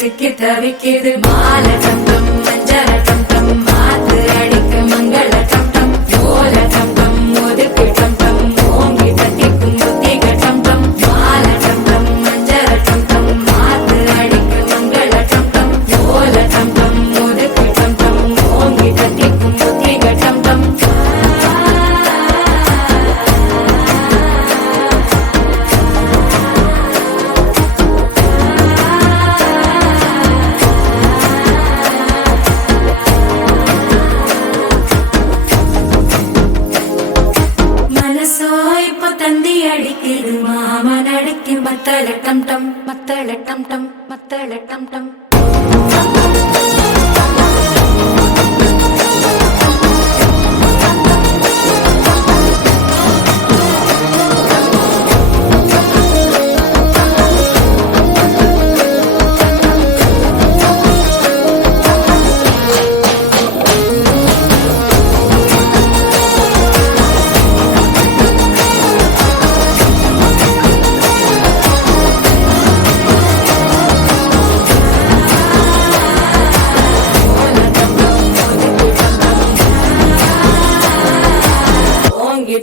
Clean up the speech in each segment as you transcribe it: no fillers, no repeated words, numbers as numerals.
சிக்கி தவிக்கிது மால டம் டம் மஞ்சள டம் டம் மாத்து அடிக்க மங்கள டம் டம் ஓல டம் டம் ஒதுக்கு டம் டம் ஓங்கி தட்டிக்கும் முத்திக டம் டம் மால டம் டம் மஞ்சள டம் டம் மாத்து அடிக்க மங்கள டம் டம் ஓல டம் டம் ஒதுக்கு டம் டம் ஓங்கி தட்டிக்கும் முத்திக டம் டம் தந்தி அடிக்குது மாமன் அடிக்கு மத்தள டம் டம் மத்தள டம் டம் மத்தள டம் டம்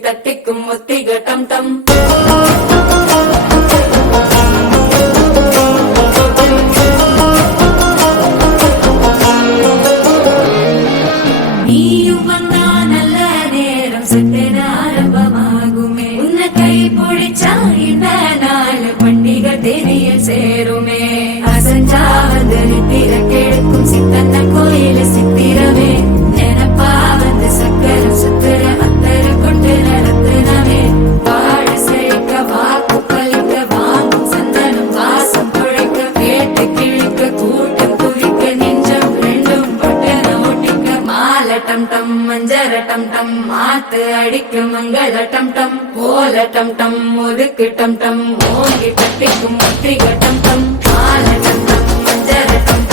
தட்டிக்கும் முத்திக டம் டம் நீயும் வந்தா நல்ல நேரம் சட்டென ஆரம்பமாகுமே உன்னை கை பிடிச்சா இந்த நாள் பண்டிகை தேதியில் சேருமே அசஞ்சா வந்து நித்திர கெடுக்கும் சித்தன்ன கோயில சித்திரமே நினப்பா வந்து சக்கர சுத்திர அத்தர கொண்டு நடத்தினவே வாழ செழிக்க வாக்கு பலிக்க வாங்கும் சந்தனம் வாசம் குழைக்க கேட்டு கிழிக்க கூட்டம் குவிக்க நெஞ்சம் ரெண்டும் பொட்டன ஒட்டிக்க மால டம் டம் மஞ்சர டம் டம் மாத்து அடிக்க மங்கள டம் டம் ஓல டம் டம் ஒதுக்கு டம் டம் ஓங்கி தட்டிக்கும் முத்திக டம் டம் மால டம் டம் மஞ்சர டம்